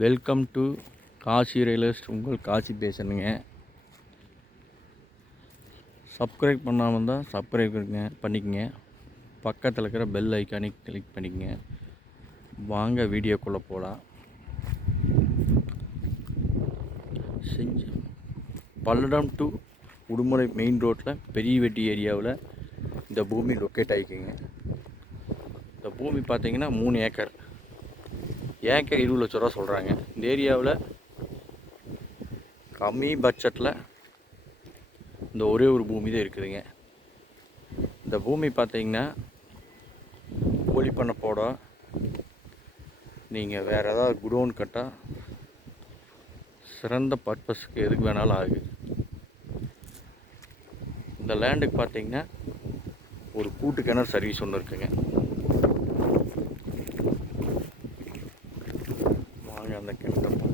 Welcome to Kashi realist. உங்கள் Kashi பேசணுங்க. Subscribe பண்ணாமல் இருந்தால் சப்ஸ்கிரைப் பண்ணிக்கங்க. பக்கத்தில் இருக்கிற பெல் ஐக்கானை கிளிக் பண்ணிக்கங்க. வாங்க வீடியோக்குள்ளே போகலாம். பல்லடம் டு உடுமலை மெயின் ரோட்டில் பெரிய வெட்டி ஏரியாவில் இந்த பூமி லொக்கேட் ஆகிக்குங்க. இந்த பூமி பார்த்திங்கன்னா 3 ஏக்கர் 20 லட்ச ரூபா சொல்கிறாங்க. இந்த ஏரியாவில் கம்மி பட்ஜெட்டில் இந்த ஒரே ஒரு பூமி தான் இருக்குதுங்க. இந்த பூமி பார்த்திங்கன்னா கோழி பண்ணை போட, நீங்கள் வேறு ஏதாவது குடோன் கட்டால் சிறந்த பர்பஸ்க்கு எதுக்கு வேணாலும் ஆகுது. இந்த லேண்டுக்கு பார்த்திங்கன்னா ஒரு கூட்டு கிணறு சர்வீஸ் ஒன்று இருக்குங்க. வாங்க அந்த கிணறு பார்க்கலாம்.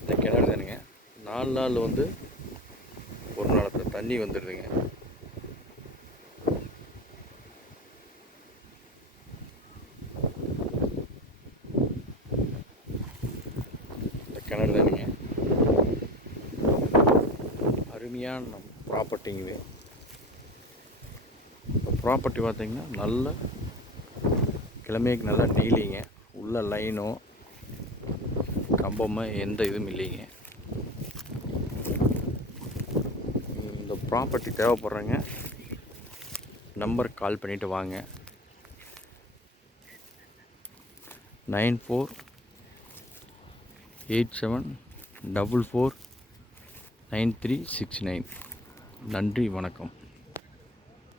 இந்த கிணறு தானுங்க. 4 நாள் ஒரு நாளத்தில் தண்ணி வந்துடுதுங்க. இந்த கிணறு தானுங்க. அருமையான ப்ராப்பர்ட்டிங்க. ப்ராப்பர்ட்டி பார்த்திங்கன்னா நல்ல கிழமைக்கு நல்லா நீலிங்க. உள்ள லைனோ கம்பமோ எந்த இதுவும் இல்லைங்க. இந்த ப்ராப்பர்ட்டி தேவைப்படுறேங்க, நம்பருக்கு கால் பண்ணிவிட்டு வாங்க. 9487449369. நன்றி, வணக்கம்.